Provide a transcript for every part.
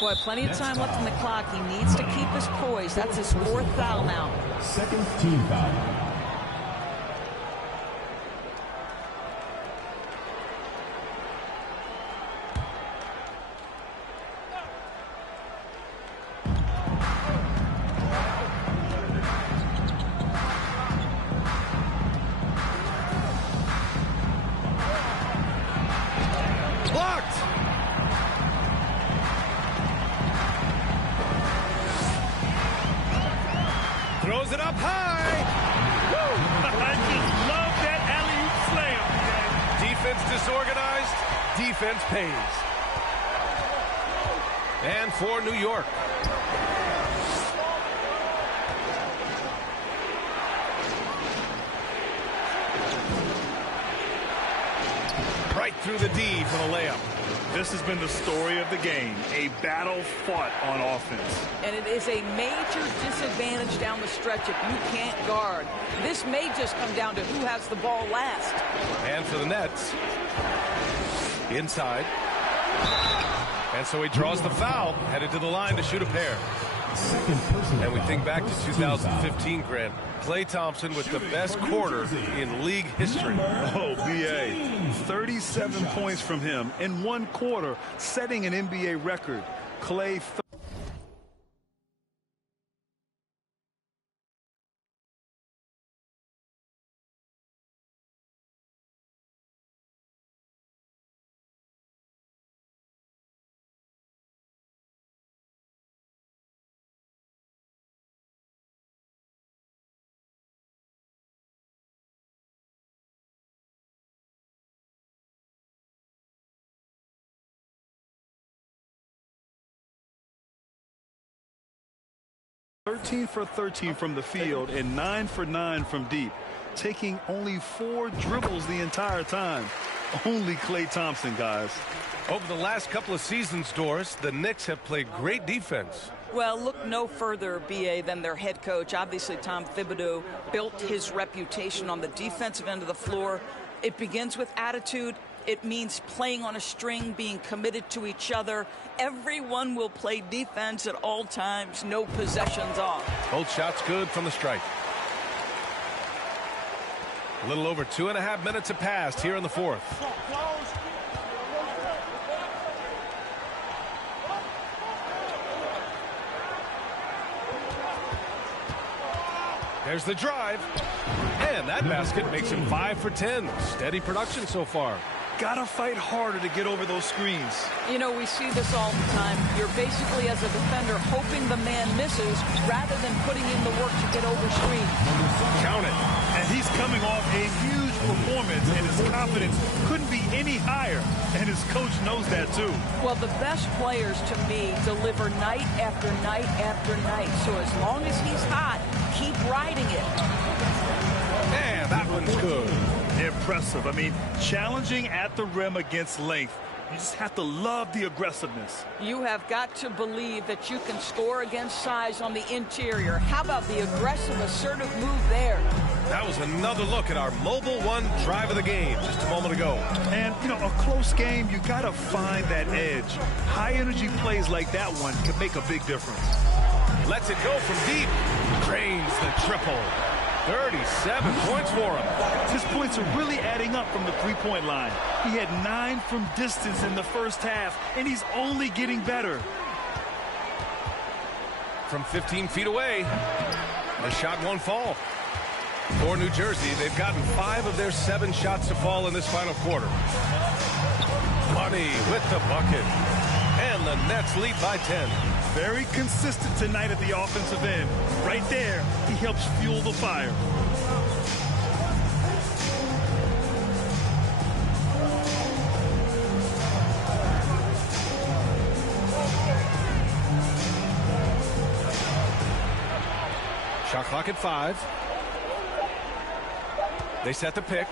Boy, plenty of time left in the clock. He needs to keep his poise. That's his 4th foul now. Second team foul. Throws it up high. Woo! I just love that alley-oop slam. Defense disorganized. Defense pays. And for New York. Right through the D for the layup. This has been the story of the game, a battle fought on offense. And it is a major disadvantage down the stretch if you can't guard. This may just come down to who has the ball last. And for the Nets, inside. And so he draws the foul, headed to the line to shoot a pair. And we think back to 2015, Grant. Klay Thompson with the best quarter in league history. Oh, B.A. 37 points from him in one quarter, setting an NBA record. Klay. "13 for 13 from the field and 9 for 9 from deep, taking only 4 dribbles the entire time." Only Klay Thompson, guys. Over the last couple of seasons, Doris, the Knicks have played great defense. Well, look no further, B.A., than their head coach. Obviously, Tom Thibodeau built his reputation on the defensive end of the floor. It begins with attitude. It means playing on a string, being committed to each other. Everyone will play defense at all times, no possessions off. Both shots good from the stripe. A little over 2.5 minutes have passed here in the 4th. There's the drive. And that basket makes him 5 for 10. Steady production so far. Gotta fight harder to get over those screens. You know, we see this all the time. You're basically, as a defender, hoping the man misses rather than putting in the work to get over screens. Count it. And he's coming off a huge performance, and his confidence couldn't be any higher. And his coach knows that, too. Well, the best players, to me, deliver night after night after night. So as long as he's hot, keep riding it. And that one's good. Impressive. I mean, challenging at the rim against length. You just have to love the aggressiveness. You have got to believe that you can score against size on the interior. How about the aggressive, assertive move there? That was another look at our Mobile One drive of the game just a moment ago. And, you know, a close game, you got to find that edge. High-energy plays like that one can make a big difference. Lets it go from deep. Drains the triple. 37 points for him. His points are really adding up from the three-point line. He had 9 from distance in the first half, and he's only getting better. From 15 feet away, the shot won't fall. For New Jersey, they've gotten 5 of their 7 shots to fall in this final quarter. Money with the bucket. And the Nets lead by 10. Very consistent tonight at the offensive end. Right there, he helps fuel the fire. Shot clock at 5. They set the pick.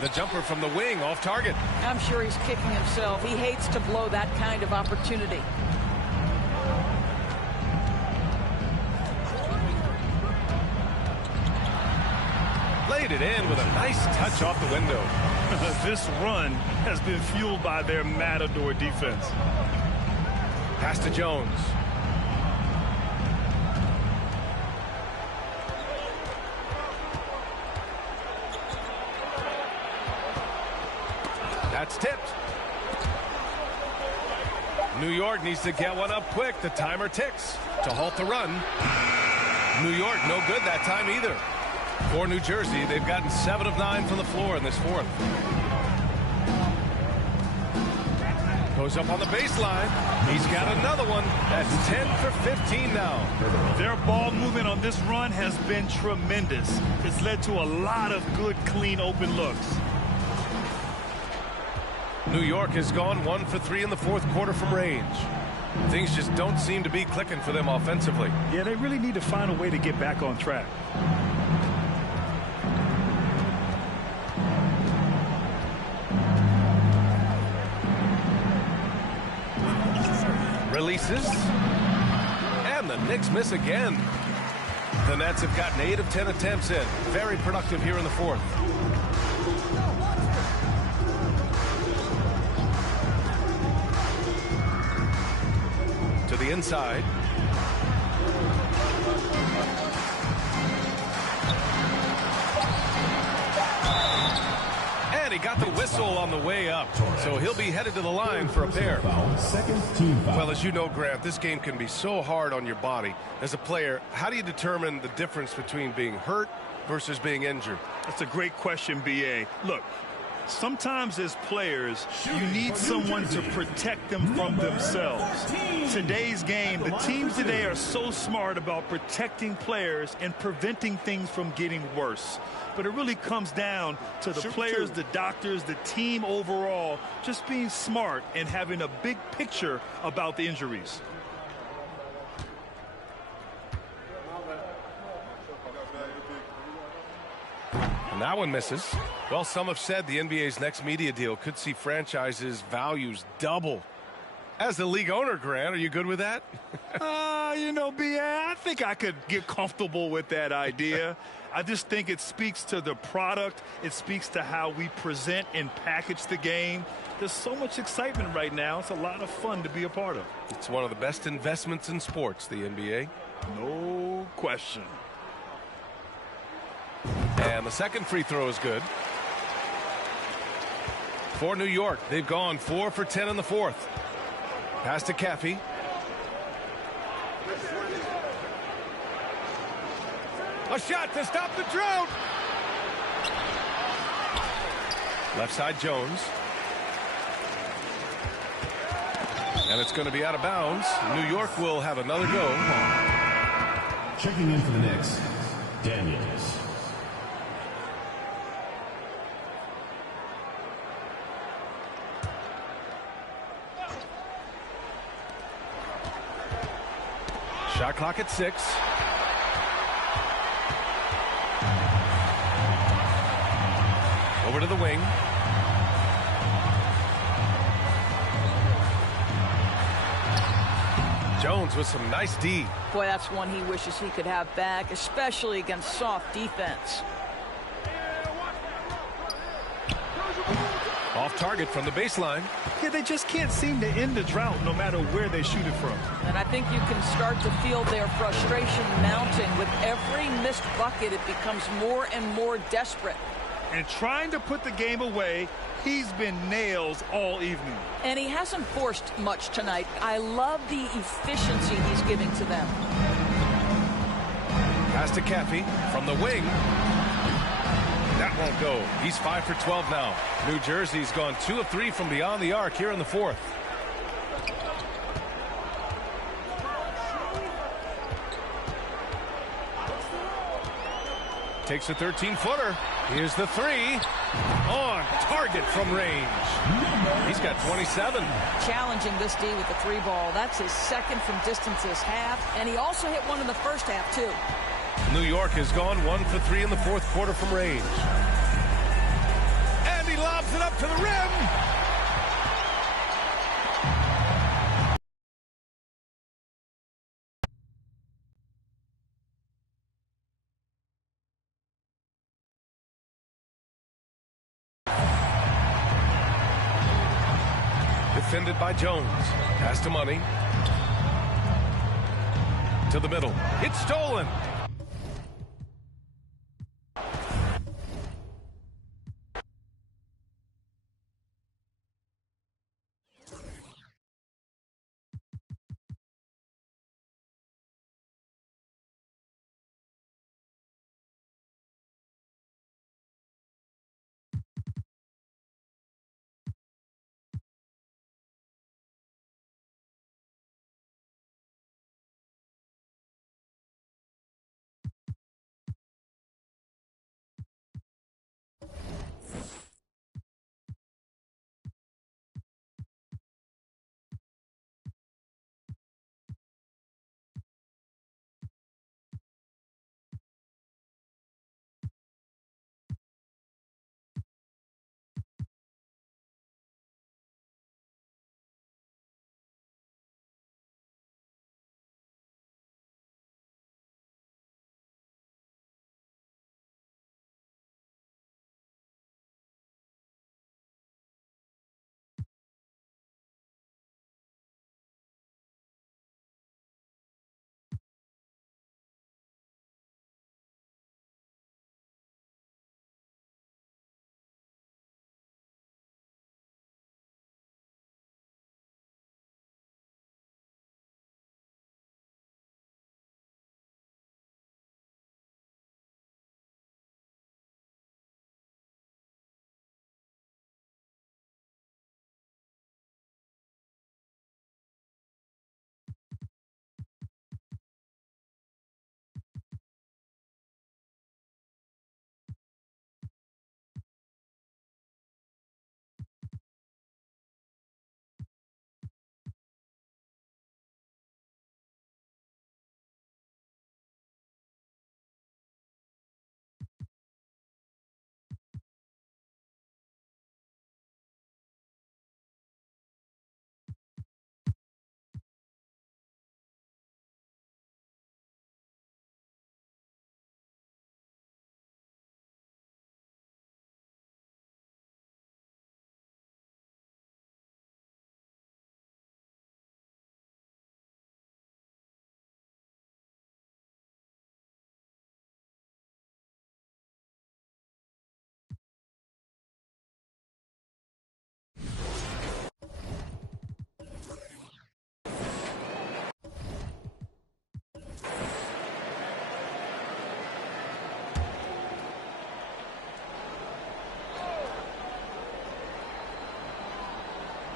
The jumper from the wing off target. I'm sure he's kicking himself. He hates to blow that kind of opportunity. Laid it in with a nice touch off the window. This run has been fueled by their Matador defense. Pass to Jones. That's tipped. New York needs to get one up quick. The timer ticks to halt the run. New York no good that time either. For New Jersey, they've gotten 7 of 9 from the floor in this fourth. Goes up on the baseline. He's got another one. That's 10 for 15 now. Their ball movement on this run has been tremendous. It's led to a lot of good, clean, open looks. New York has gone 1 for 3 in the fourth quarter from range. Things just don't seem to be clicking for them offensively. Yeah, they really need to find a way to get back on track. Releases. And the Knicks miss again. The Nets have gotten 8 of 10 attempts in. Very productive here in the fourth. To the inside. And he got the whistle on the way up. So he'll be headed to the line for a pair. Well, as you know, Grant, this game can be so hard on your body. As a player, how do you determine the difference between being hurt versus being injured? That's a great question, B.A. Look, sometimes as players, you need someone to protect them from themselves. Today's game, the teams today are so smart about protecting players and preventing things from getting worse. But it really comes down to the players, the doctors, the team overall, just being smart and having a big picture about the injuries. And that one misses. Well, some have said the NBA's next media deal could see franchises' values double. As the league owner, Grant, are you good with that? You know, B.A., I think I could get comfortable with that idea. I just think it speaks to the product. It speaks to how we present and package the game. There's so much excitement right now. It's a lot of fun to be a part of. It's one of the best investments in sports, the NBA. No question. And the second free throw is good. For New York, they've gone 4 for 10 in the fourth. Pass to Caffey. A shot to stop the drought. Left side Jones. And it's going to be out of bounds. New York will have another go. Checking in for the Knicks, Daniels. Shot clock at 6. Over to the wing. Jones with some nice D. Boy, that's one he wishes he could have back, especially against soft defense. Off target from the baseline. Yeah, they just can't seem to end the drought no matter where they shoot it from. And I think you can start to feel their frustration mounting. With every missed bucket, it becomes more and more desperate. And trying to put the game away, he's been nails all evening. And he hasn't forced much tonight. I love the efficiency he's giving to them. Pass to Caffey from the wing. That won't go. He's 5 for 12 now. New Jersey's gone 2 of 3 from beyond the arc here in the fourth. Takes a 13-footer. Here's the 3. On target from range. He's got 27. Challenging this D with the 3-ball. That's his second from distance this half. And he also hit one in the first half, too. New York has gone 1 for 3 in the fourth quarter from range. And he lobs it up to the rim. Defended by Jones. Pass to Money. to the middle. It's stolen.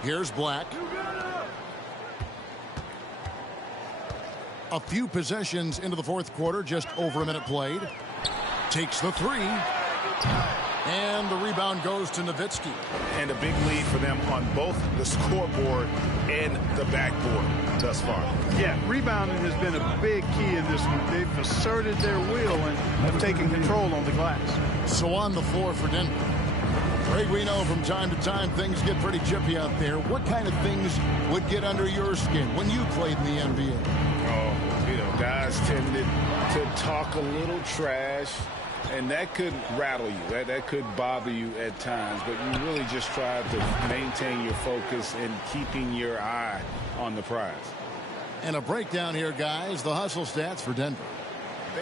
Here's Black. A few possessions into the fourth quarter, just over a minute played. Takes the three. And the rebound goes to Nowitzki. And a big lead for them on both the scoreboard and the backboard thus far. Yeah, rebounding has been a big key in this one. They've asserted their will and have taken control on the glass. So on the floor for Denver. Greg, we know from time to time things get pretty chippy out there. What kind of things would get under your skin when you played in the NBA? Oh, you know, guys tended to talk a little trash, and that could rattle you. That could bother you at times, but you really just try to maintain your focus and keeping your eye on the prize. And a breakdown here, guys. The hustle stats for Denver.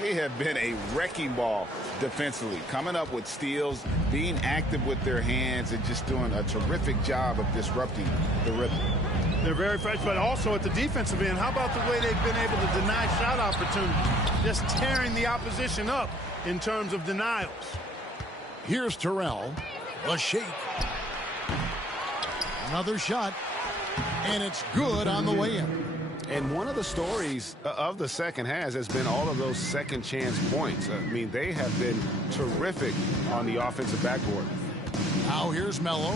They have been a wrecking ball defensively, coming up with steals, being active with their hands, and just doing a terrific job of disrupting the rhythm. They're very fresh, but also at the defensive end, how about the way they've been able to deny shot opportunities, just tearing the opposition up in terms of denials. Here's Terrell. A shake. Another shot. And it's good on the way in. And one of the stories of the second half has been all of those second chance points. I mean, they have been terrific on the offensive backboard. Now here's Melo.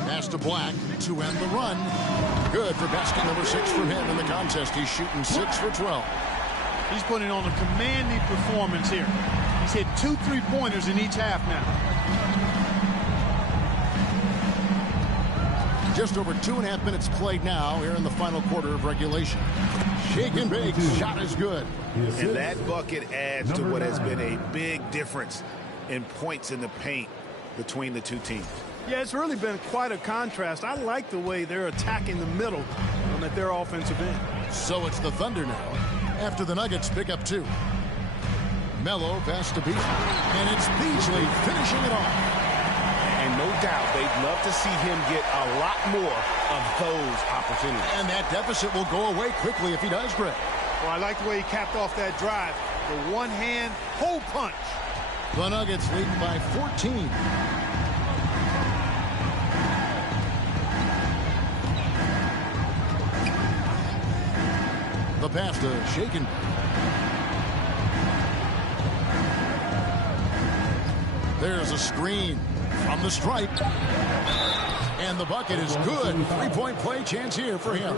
Pass to Black to end the run. Good for basket number 6 from him in the contest. He's shooting 6 for 12. He's putting on a commanding performance here. He's hit 2 3-pointers in each half now. Just over 2.5 minutes played now here in the final quarter of regulation. Shake and bake. Shot is good. And that bucket adds to what has been a big difference in points in the paint between the two teams. Yeah, it's really been quite a contrast. I like the way they're attacking the middle them at their offensive end. So it's the Thunder now, after the Nuggets pick up 2. Melo pass to Beasley, and it's Beasley finishing it off. And no doubt they'd love to see him get a lot more of those opportunities. And that deficit will go away quickly if he does, Greg. Well, I like the way he capped off that drive. The one-hand hole punch. The Nuggets leading by 14. The pass to Shaken. There's a screen from the stripe. And the bucket is good. 3-point play chance here for him.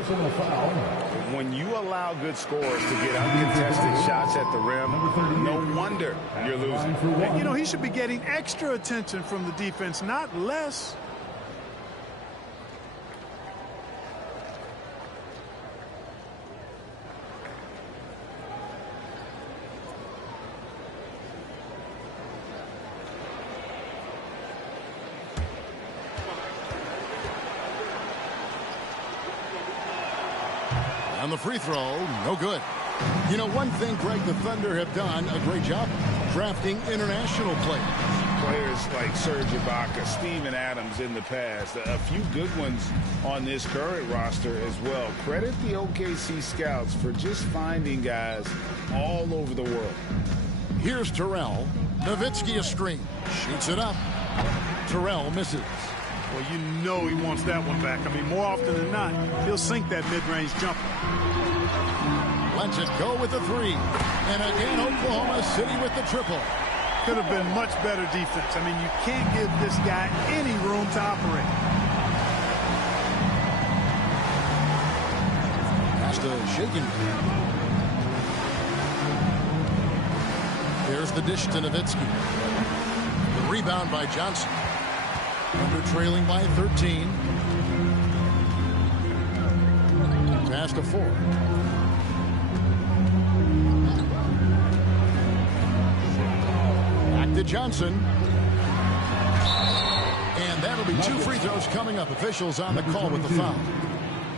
When you allow good scorers to get uncontested shots at the rim, no wonder you're losing. And, you know, he should be getting extra attention from the defense, not less. On the free throw, no good. You know, one thing, Greg, the Thunder have done a great job drafting international players. Players like Serge Ibaka, Steven Adams in the past, a few good ones on this current roster as well. Credit the OKC scouts for just finding guys all over the world. Here's Terrell. Nowitzki a screen. Shoots it up. Terrell misses. Well, you know he wants that one back. I mean, more often than not, he'll sink that mid-range jumper. Lets it go with the 3. And again, Oklahoma City with the triple. Could have been much better defense. I mean, you can't give this guy any room to operate. Pass to Shaken. There's the dish to Nowitzki. The rebound by Johnson. Under trailing by 13. Pass to 4. Back to Johnson. And that'll be 2 free throws coming up. Officials on the call with the foul.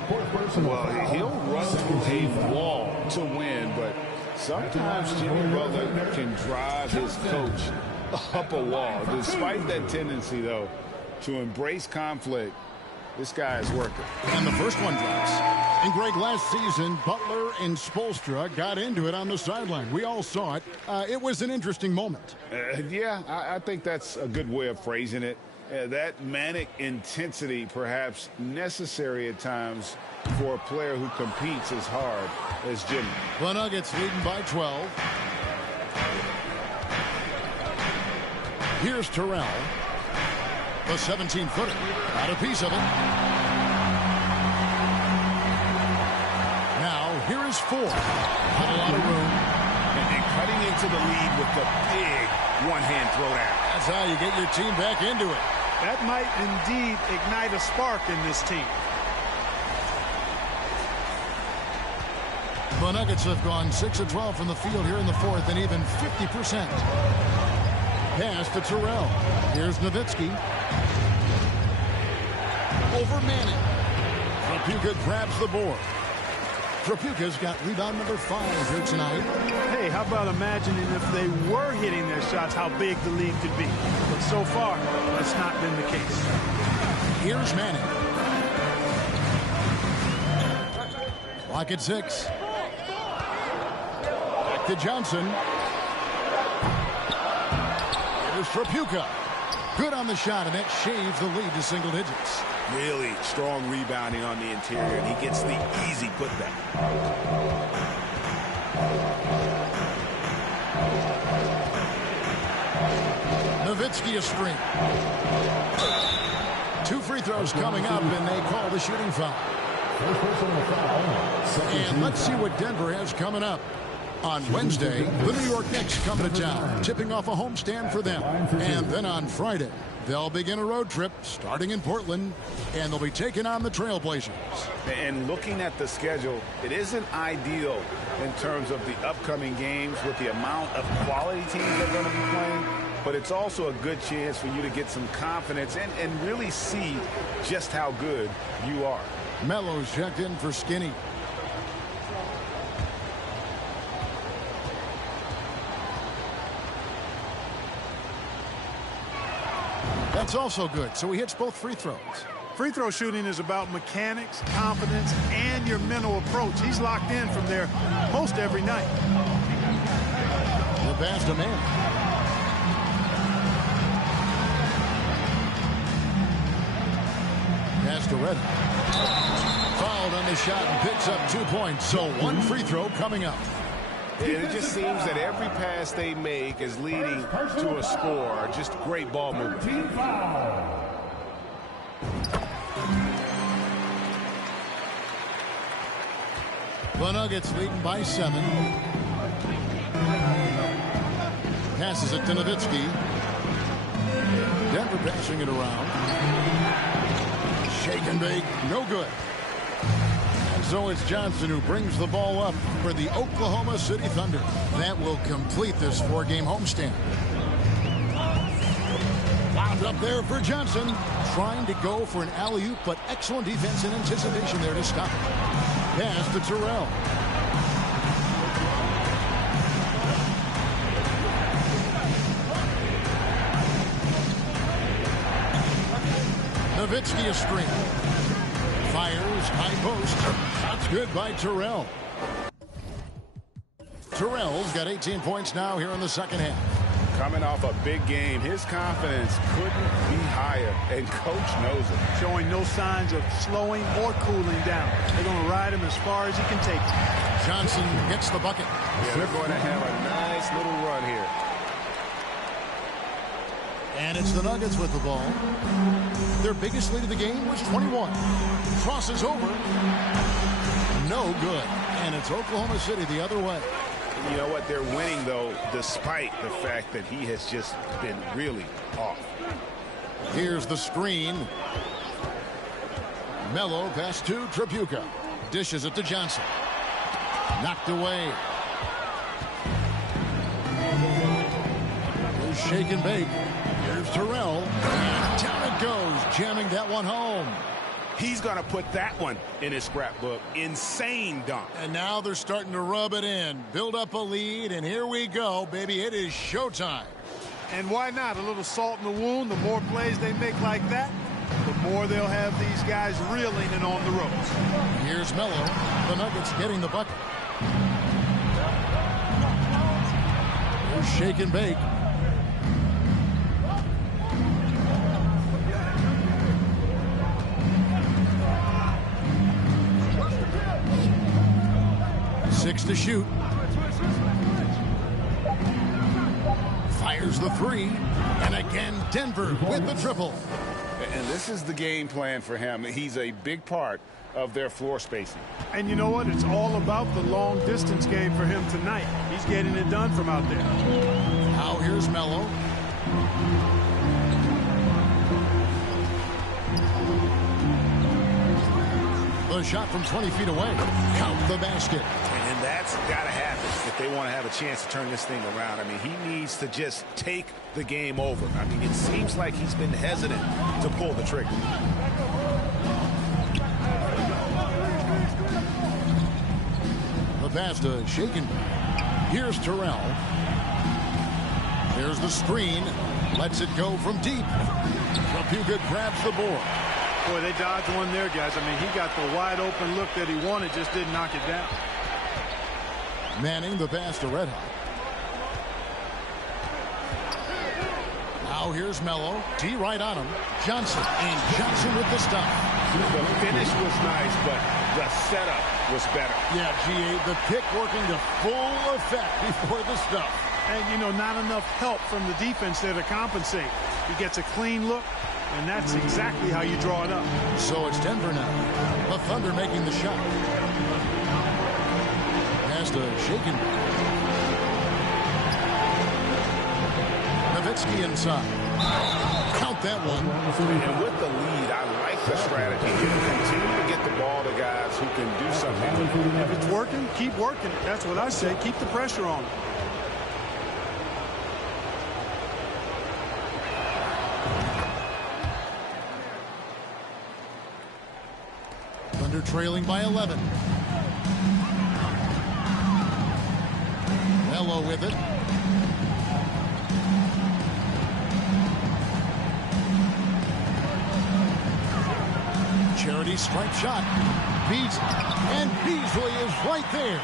Well, he'll run through a wall to win, but sometimes Jimmy Butler can drive his coach up a wall. Despite that tendency, though, to embrace conflict, this guy is working. And the first one drops. And Greg, last season, Butler and Spoelstra got into it on the sideline. We all saw it. It was an interesting moment. Yeah, I think that's a good way of phrasing it. That manic intensity perhaps necessary at times for a player who competes as hard as Jimmy. The Nuggets leading by 12. Here's Terrell. The 17-footer. Got a piece of it. Now, here is 4. Not a lot of room. And cutting into the lead with the big one-hand throwdown. That's how you get your team back into it. That might indeed ignite a spark in this team. The Nuggets have gone 6 of 12 from the field here in the 4th and even 50%. Pass to Terrell. Here's Nowitzki. Over Manning. Trapuka grabs the board. Trapuka's got rebound number 5 here tonight. Hey, how about imagining if they were hitting their shots, how big the lead could be. But so far, that's not been the case. Here's Manning. Clock at 6. Back to Johnson. Here's Trapuka. Good on the shot, and that shaves the lead to single digits. Really strong rebounding on the interior, and he gets the easy putback. Nowitzki a string. 2 free throws coming up, and they call the shooting foul. And let's see what Denver has coming up. On Wednesday, the New York Knicks coming to town, tipping off a homestand for them. And then on Friday, they'll begin a road trip starting in Portland, and they'll be taking on the Trailblazers. And looking at the schedule, it isn't ideal in terms of the upcoming games with the amount of quality teams they're going to be playing, but it's also a good chance for you to get some confidence and really see just how good you are. Melo's checked in for Skinny. That's also good, so he hits both free throws. Free throw shooting is about mechanics, confidence, and your mental approach. He's locked in from there most every night. The pass to man. Pass to Red. Fouled on the shot and picks up 2 points. So one free throw coming up. It just seems that every pass they make is leading to a score. Just great ball movement. The Nuggets leading by 7. Passes it to Nowitzki. Denver passing it around. Shake and bake, no good. And so it's Johnson who brings the ball up for the Oklahoma City Thunder. That will complete this 4-game homestand. Wound up there for Johnson. Trying to go for an alley-oop, but excellent defense and anticipation there to stop it. Pass to Terrell. Nowitzki a screen. Fires, high post. That's good by Terrell. Terrell's got 18 points now here in the second half. Coming off a big game, his confidence couldn't be higher, and coach knows it. Showing no signs of slowing or cooling down. They're going to ride him as far as he can take it. Johnson gets the bucket. Yeah, they're going to have a nice little run here. And it's the Nuggets with the ball. Their biggest lead of the game was 21. Crosses over. No good. And it's Oklahoma City the other way. You know what? They're winning, though, despite the fact that he has just been really off. Here's the screen. Melo pass to Tripucka. Dishes it to Johnson. Knocked away. Here's Shake and Bake. Here's Terrell. And down it goes, jamming that one home. He's going to put that one in his scrapbook. Insane dunk. And now they're starting to rub it in. Build up a lead, and here we go, baby. It is showtime. And why not? A little salt in the wound. The more plays they make like that, the more they'll have these guys reeling and on the ropes. Here's Melo. The Nuggets getting the bucket. Here's Shake and Bake. Six to shoot. Fires the three. And again, Denver with the triple. And this is the game plan for him. He's a big part of their floor spacing. And you know what? It's all about the long distance game for him tonight. He's getting it done from out there. Now here's Melo. The shot from 20 feet away. Count the basket. And that's got to happen if they want to have a chance to turn this thing around. I mean, he needs to just take the game over. I mean, it seems like he's been hesitant to pull the trigger. The pass to Shaken. Here's Terrell. There's the screen. Lets it go from deep. Tripucka grabs the board. Boy, they dodged one there, guys. I mean, he got the wide open look that he wanted, just didn't knock it down. Manning the pass to Red Hot. Now here's Melo. D right on him. Johnson. And Johnson with the stop. The finish was nice, but the setup was better. Yeah, G.A. The pick working to full effect before the stuff. And, you know, not enough help from the defense there to compensate. He gets a clean look, and that's exactly how you draw it up. So it's Denver now. The Thunder making the shot. Pass to Shaken. Nowitzki inside. Count that one. And with the lead, I like the strategy here. Continue to get the ball to guys who can do something. If it's working, keep working. That's what I say. Keep the pressure on him. trailing by 11. Melo with it. Charity stripe shot. Beats, and Beasley is right there.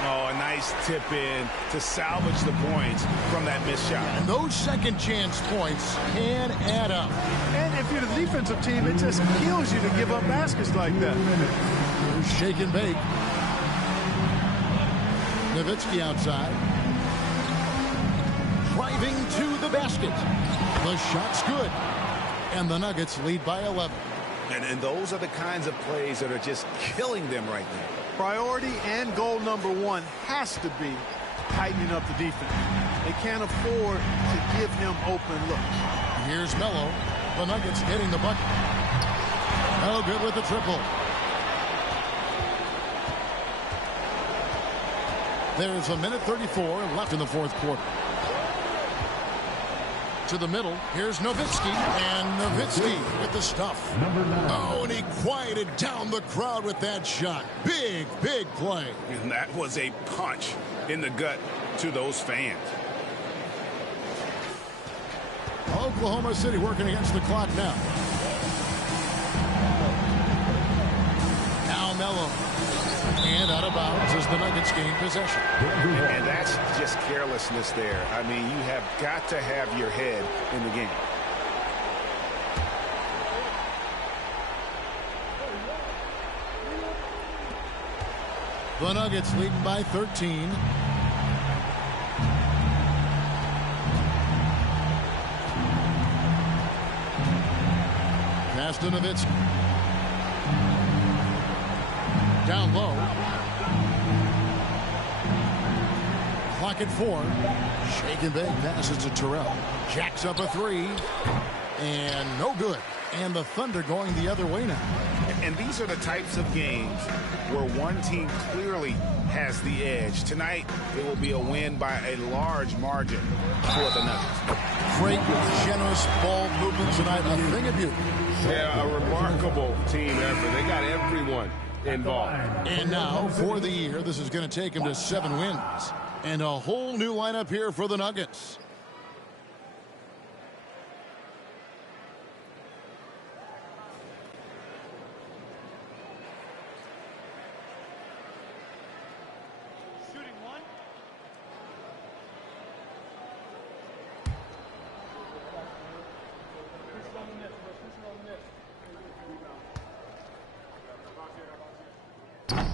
Oh, a nice tip in to salvage the points from that missed shot. And those second chance points can add up. And if you're the defensive team, it just kills you to give up baskets like that. Here's shake and bake. Nowitzki outside. Driving to the basket. The shot's good. And the Nuggets lead by 11. And those are the kinds of plays that are just killing them right now. Priority and goal number one has to be tightening up the defense. They can't afford to give him open looks. Here's Melo. The Nuggets getting the bucket. No good with the triple. There's a minute 34 left in the fourth quarter. To the middle. Here's Nowitzki. And Nowitzki with the stuff. Oh, and he quieted down the crowd with that shot. Big, big play. And that was a punch in the gut to those fans. Oklahoma City working against the clock now. Now Melo. And out of bounds as the Nuggets gain possession. And that's just carelessness there. I mean, you have got to have your head in the game. The Nuggets leading by 13. Pass to Nowitzki. Down low. Clock at 4. Shake and bake passes to Terrell. Jacks up a three. And no good. And the Thunder going the other way now. And these are the types of games where one team clearly has the edge. Tonight, it will be a win by a large margin for the Nuggets. Great, generous ball movement tonight. A thing of beauty. Yeah, a remarkable team effort. They got everyone involved. And now, for the year, this is going to take him to 7 wins. And a whole new lineup here for the Nuggets.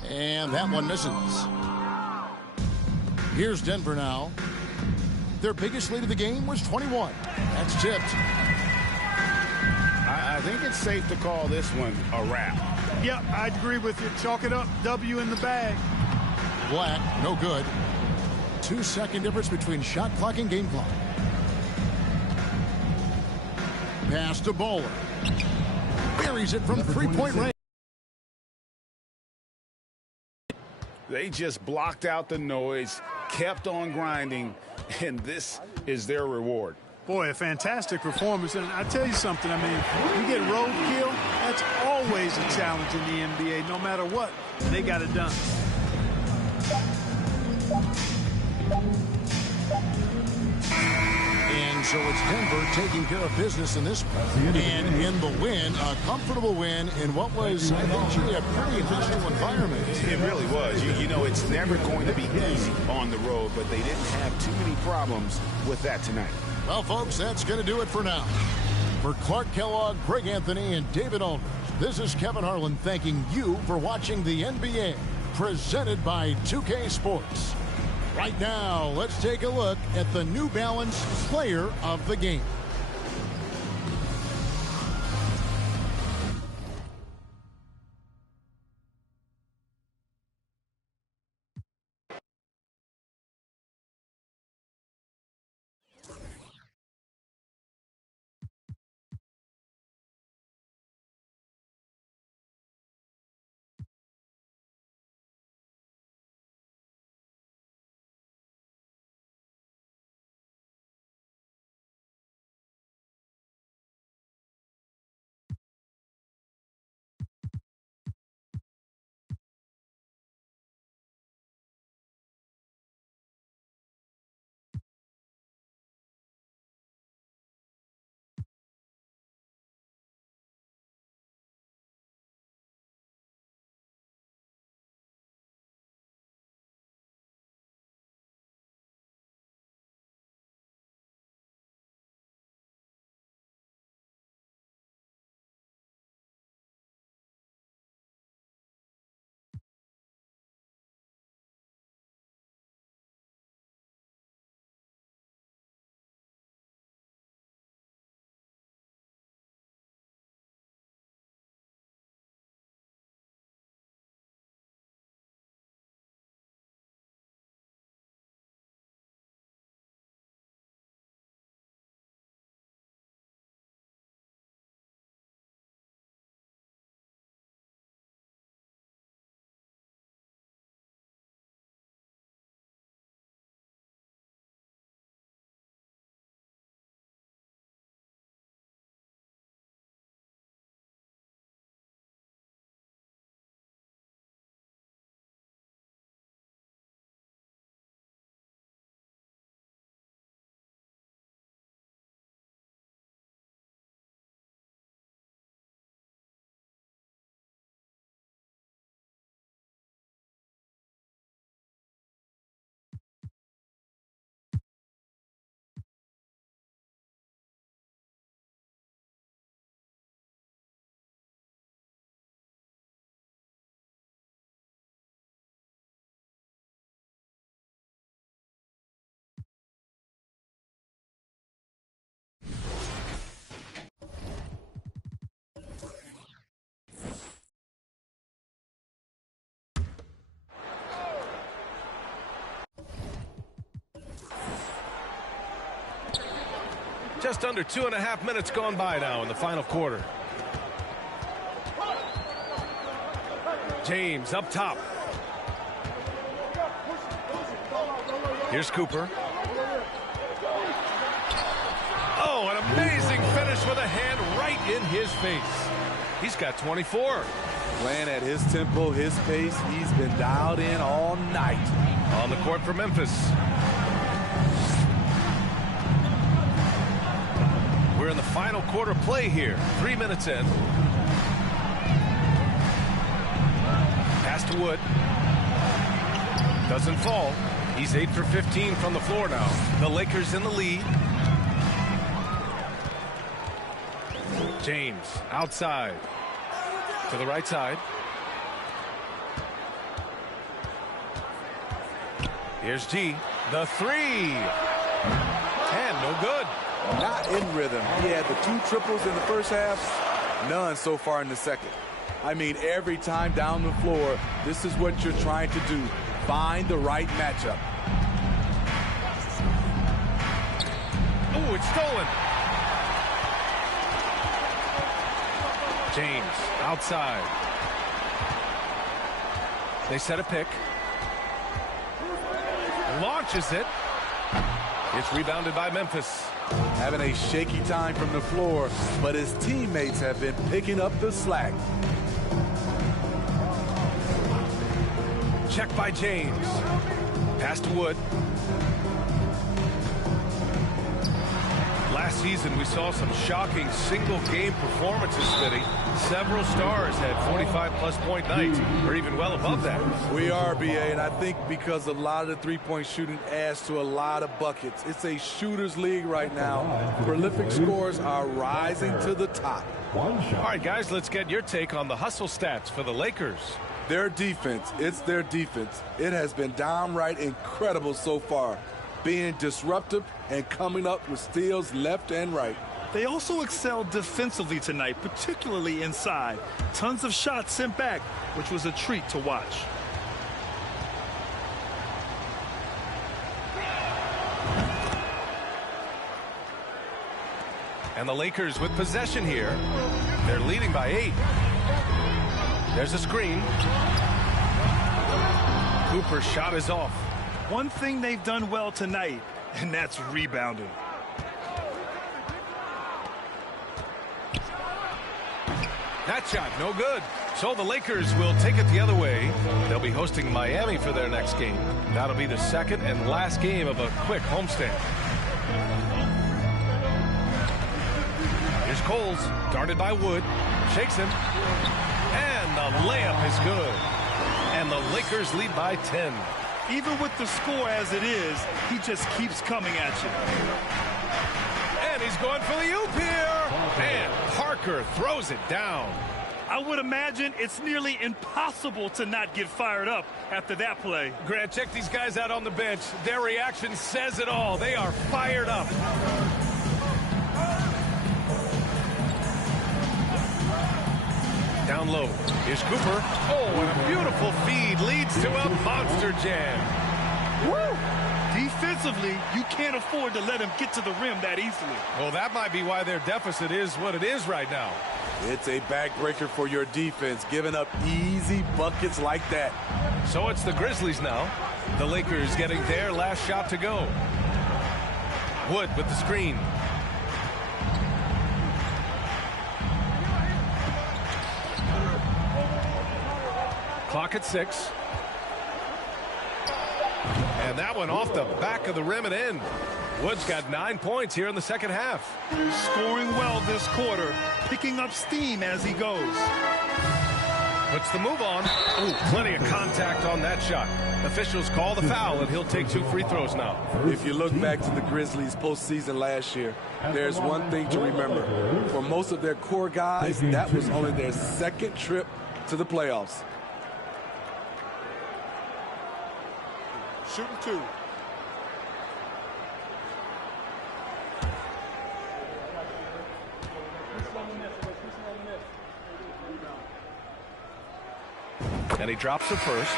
And that one misses. Here's Denver now. Their biggest lead of the game was 21. That's tipped. I think it's safe to call this one a wrap. Yep, I'd agree with you. Chalk it up. W in the bag. Black, no good. 2-second difference between shot clock and game clock. Pass to Bowler. Buries it from three-point range. They just blocked out the noise, kept on grinding, and this is their reward. Boy, a fantastic performance. And I tell you something, I mean, you get roadkill, that's always a challenge in the NBA. No matter what, they got it done. And so it's Denver taking care of business in this one. And in the win, a comfortable win in what was eventually a pretty hostile environment. It really was. You know, it's never going to be easy on the road, but they didn't have too many problems with that tonight. Well, folks, that's going to do it for now. For Clark Kellogg, Greg Anthony, and David Aldridge, this is Kevin Harlan thanking you for watching the NBA, presented by 2K Sports. Right now, let's take a look at the New Balance Player of the Game. Just under 2.5 minutes gone by now in the final quarter. James up top. Here's Cooper. Oh, an amazing finish with a hand right in his face. He's got 24. Playing at his tempo, his pace. He's been dialed in all night. On the court for Memphis. We're in the final quarter play here. 3 minutes in. Pass to Wood. Doesn't fall. He's 8 for 15 from the floor now. The Lakers in the lead. James outside. To the right side. Here's G. The three. And no good. Not in rhythm. He had the 2 triples in the first half. None so far in the second. I mean, every time down the floor, this is what you're trying to do. Find the right matchup. Oh, it's stolen. James outside. They set a pick. Launches it. It's rebounded by Memphis. Having a shaky time from the floor, but his teammates have been picking up the slack. Check by James. Pass to Wood. Last season, we saw some shocking single-game performances, Smitty. Several stars had 45-plus point nights, or even well above that. We are, BA, and I think because a lot of the three-point shooting adds to a lot of buckets. It's a shooter's league right now. Prolific scores are rising to the top. All right, guys, let's get your take on the hustle stats for the Lakers. Their defense, it's their defense. It has been downright incredible so far, being disruptive and coming up with steals left and right. They also excelled defensively tonight, particularly inside. Tons of shots sent back, which was a treat to watch. And the Lakers with possession here. They're leading by 8. There's a screen. Cooper's shot is off. One thing they've done well tonight, and that's rebounding. That shot, no good. So the Lakers will take it the other way. They'll be hosting Miami for their next game. That'll be the second and last game of a quick homestand. Here's Coles, guarded by Wood. Shakes him. And the layup is good. And the Lakers lead by 10. Even with the score as it is, he just keeps coming at you. And he's going for the oop here. And Parker throws it down. I would imagine it's nearly impossible to not get fired up after that play. Grant, check these guys out on the bench. Their reaction says it all. They are fired up. Down low. Here's Cooper. Oh, and a beautiful feed leads to a monster jam. Woo! Defensively, you can't afford to let him get to the rim that easily. Well, that might be why their deficit is what it is right now. It's a backbreaker for your defense, giving up easy buckets like that. So it's the Grizzlies now. The Lakers getting their last shot to go. Wood with the screen. Clock at 6. And that one off the back of the rim and in. Wood's got 9 points here in the second half. Scoring well this quarter, picking up steam as he goes. Puts the move on. Ooh, plenty of contact on that shot. Officials call the foul, and he'll take 2 free throws now. If you look back to the Grizzlies postseason last year, there's one thing to remember. For most of their core guys, that was only their second trip to the playoffs. Shooting 2. And he drops the first.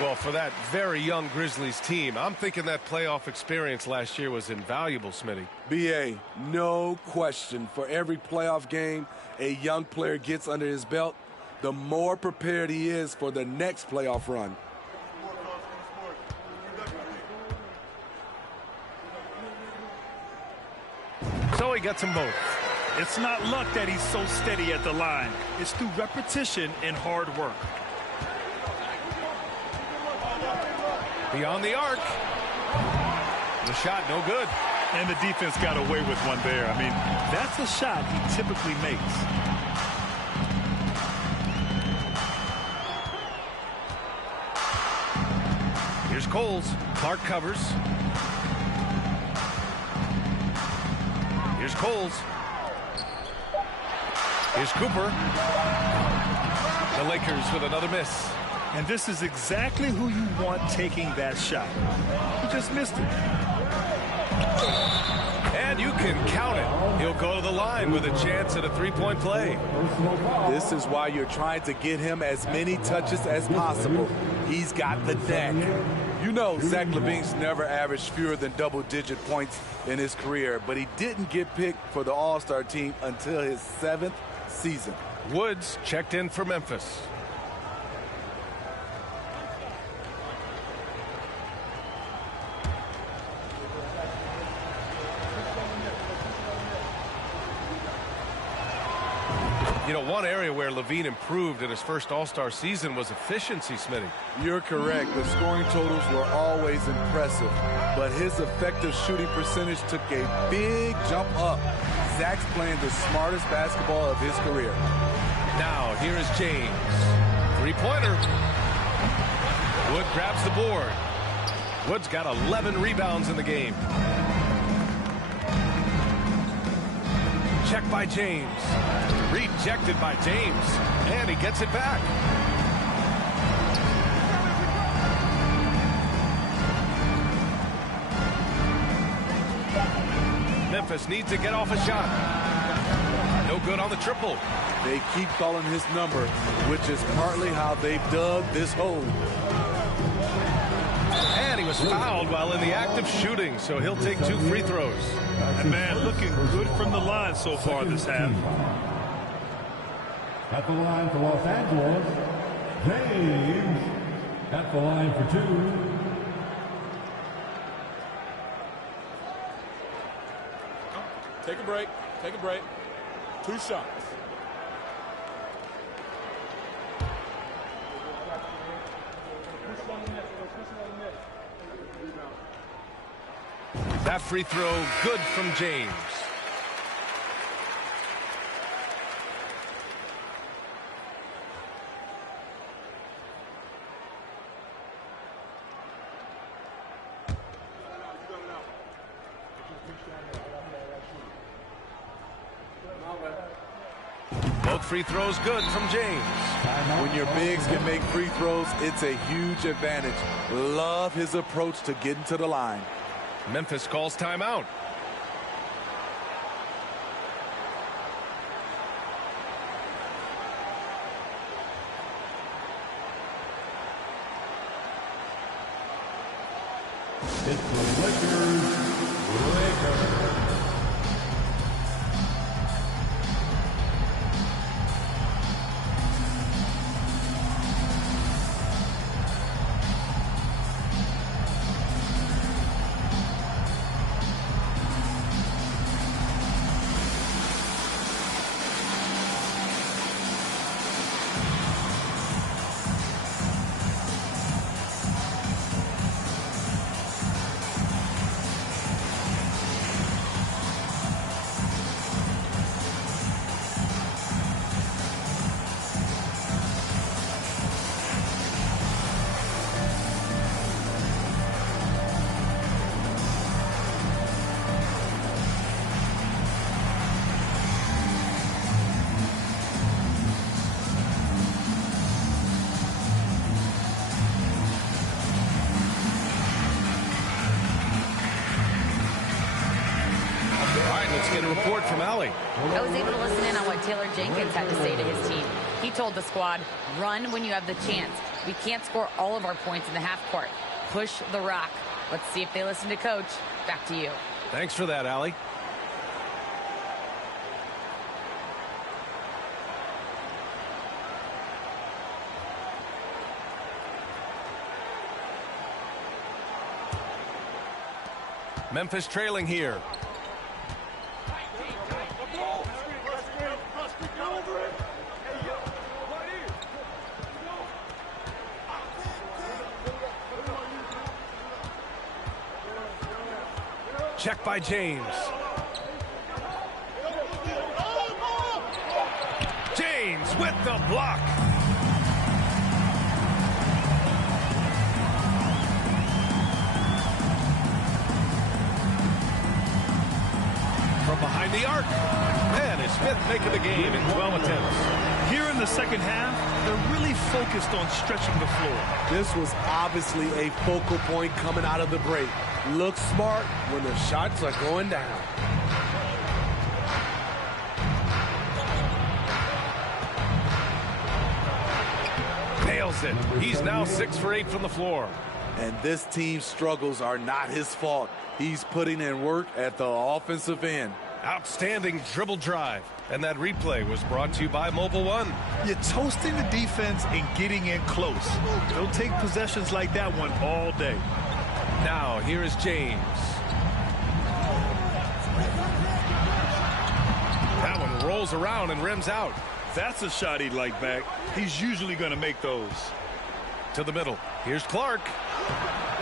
Well, for that very young Grizzlies team, I'm thinking that playoff experience last year was invaluable, Smitty. B.A., no question. For every playoff game a young player gets under his belt, the more prepared he is for the next playoff run. So he gets them both. It's not luck that he's so steady at the line. It's through repetition and hard work. Beyond the arc. The shot no good. And the defense got away with one there. I mean, that's a shot he typically makes. Here's Coles. Clark covers. Here's Coles. Here's Cooper. The Lakers with another miss. And this is exactly who you want taking that shot. He just missed it. And you can count it. He'll go to the line with a chance at a three-point play. This is why you're trying to get him as many touches as possible. He's got the knack. You know Zach LaVine's never averaged fewer than double-digit points in his career, but he didn't get picked for the All-Star team until his 7th season. Woods checked in for Memphis. You know, one area where LaVine improved in his first All-Star season was efficiency, Smitty. You're correct. The scoring totals were always impressive, but his effective shooting percentage took a big jump up. Zach's playing the smartest basketball of his career. Now, here is James. Three-pointer. Wood grabs the board. Wood's got 11 rebounds in the game. Check by James. Rejected by James. And he gets it back. Memphis needs to get off a shot. No good on the triple. They keep calling his number, which is partly how they've dug this hole. And he was fouled while in the act of shooting, so he'll take 2 free throws. And man, looking good from the line so far this half. At the line for Los Angeles, James. At the line for 2. Take a break. Take a break. 2 shots. That free throw good from James. Both free throws good from James. When your bigs can make free throws, it's a huge advantage. Love his approach to getting to the line. Memphis calls timeout. It's the Lakers. Let's get a report from Allie. I was able to listen in on what Taylor Jenkins had to say to his team. He told the squad, run when you have the chance. We can't score all of our points in the half court. Push the rock. Let's see if they listen to coach. Back to you. Thanks for that, Allie. Memphis trailing here. Check by James. James with the block. From behind the arc. And is Smith making the game in 12 attempts. Here in the second half, they're really focused on stretching the floor. This was obviously a focal point coming out of the break. Look smart when the shots are going down. Nails it. He's now 6 for 8 from the floor. And this team's struggles are not his fault. He's putting in work at the offensive end. Outstanding dribble drive. And that replay was brought to you by Mobile One. You're toasting the defense and getting in close. They'll take possessions like that one all day. Now, here is James. That one rolls around and rims out. That's a shot he'd like back. He's usually going to make those. To the middle. Here's Clark.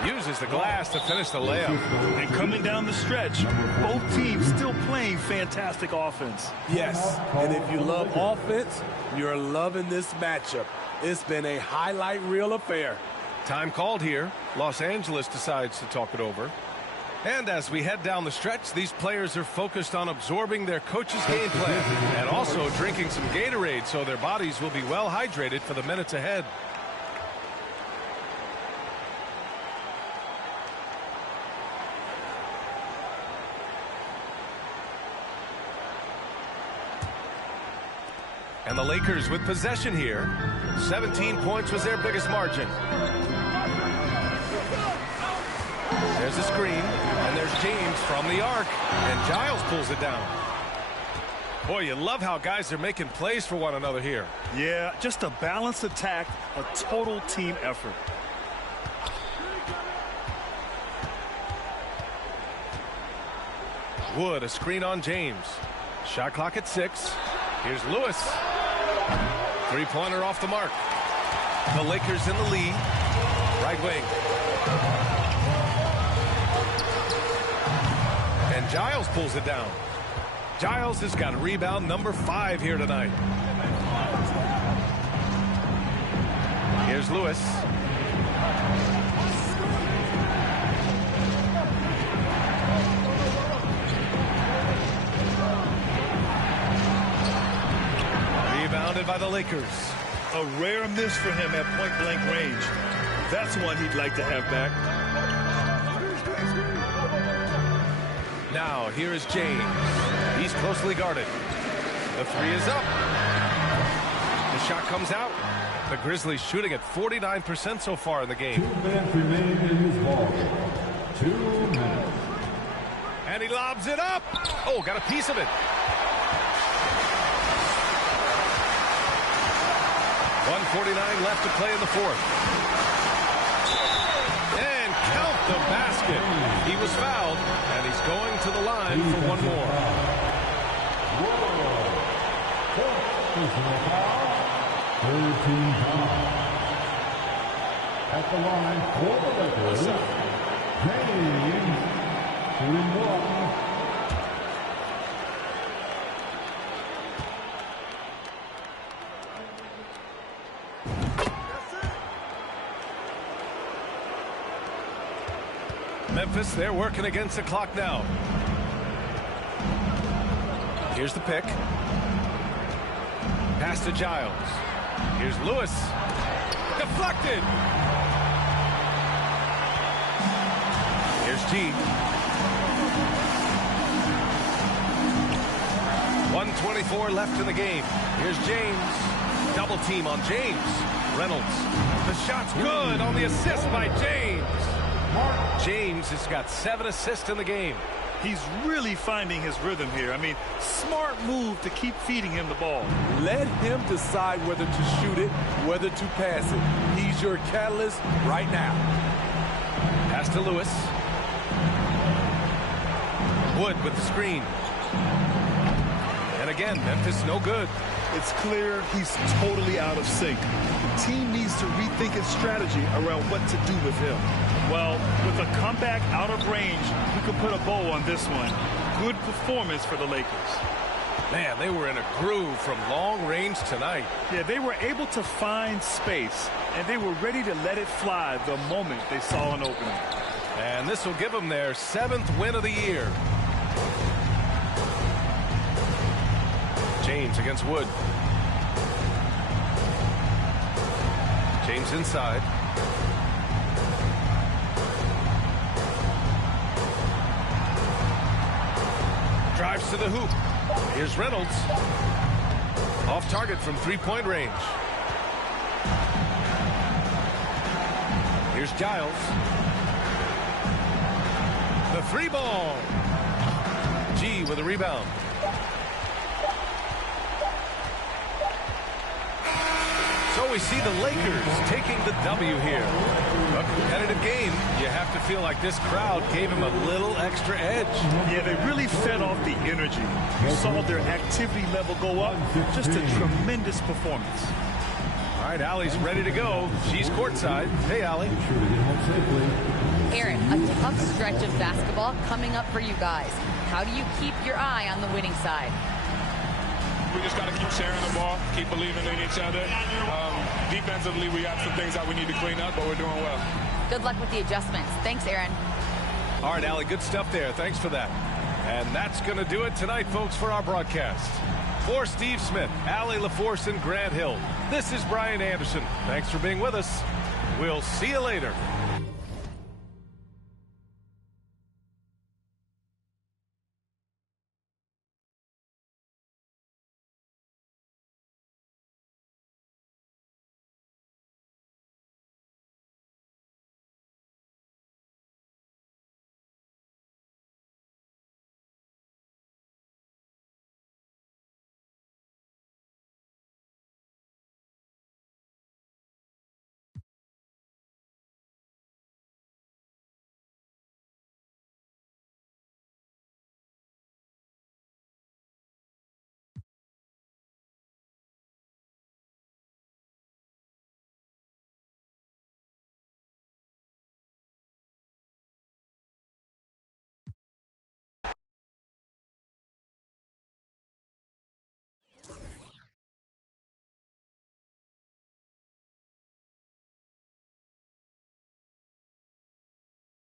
Uses the glass to finish the layup. And coming down the stretch, both teams still playing fantastic offense. Yes, and if you love offense, you're loving this matchup. It's been a highlight reel affair. Time called here. Los Angeles decides to talk it over. And as we head down the stretch, these players are focused on absorbing their coach's game plan and also drinking some Gatorade so their bodies will be well hydrated for the minutes ahead. And the Lakers with possession here. 17 points was their biggest margin. There's a screen, and there's James from the arc, and Giles pulls it down. Boy, you love how guys are making plays for one another here. Yeah, just a balanced attack, a total team effort. Wood, a screen on James. Shot clock at 6. Here's Lewis. Three-pointer off the mark. The Lakers in the lead. Right wing. And Giles pulls it down. Giles has got rebound number 5 here tonight. Here's Lewis. Rebounded by the Lakers. A rare miss for him at point-blank range. That's one he'd like to have back. Now, here is James. He's closely guarded. The 3 is up. The shot comes out. The Grizzlies shooting at 49% so far in the game. 2 minutes remain in this ball. 2 minutes. And he lobs it up. Oh, got a piece of it. 1:49 left to play in the fourth. And count the basket. He was fouled, and he's going to the line for one more. Personal foul. 13 fouls. At the line for the Lakers, James, shooting 1. Memphis, they're working against the clock now. Here's the pick. Pass to Giles. Here's Lewis. Deflected. Here's G. 1:24 left in the game. Here's James. double team on James. Reynolds. The shot's good on the assist by James. James has got 7 assists in the game. He's really finding his rhythm here. I mean, smart move to keep feeding him the ball. Let him decide whether to shoot it, whether to pass it. He's your catalyst right now. Pass to Lewis. Wood with the screen. And again, Memphis no good. It's clear he's totally out of sync. The team needs to rethink its strategy around what to do with him. Well, with a comeback out of range, we can put a bow on this one. Good performance for the Lakers. Man, they were in a groove from long range tonight. Yeah, they were able to find space, and they were ready to let it fly the moment they saw an opening. And this will give them their 7th win of the year. James against Wood. James inside. Drives to the hoop. Here's Reynolds. Off target from 3-point range. Here's Giles. The 3 ball. G with a rebound. So we see the Lakers taking the W here. A competitive game. You have to feel like this crowd gave him a little extra edge. Yeah, they really fed off the energy. You saw their activity level go up. Just a tremendous performance. All right, Allie's ready to go. She's courtside. Hey, Allie. Aaron, a tough stretch of basketball coming up for you guys. How do you keep your eye on the winning side? We just got to keep sharing the ball, keep believing in each other. Defensively, we got some things that we need to clean up, but we're doing well. Good luck with the adjustments. Thanks, Aaron. All right, Allie, good stuff there. Thanks for that. And that's going to do it tonight, folks, for our broadcast. For Steve Smith, Allie LaForce, and Grant Hill, this is Brian Anderson. Thanks for being with us. We'll see you later.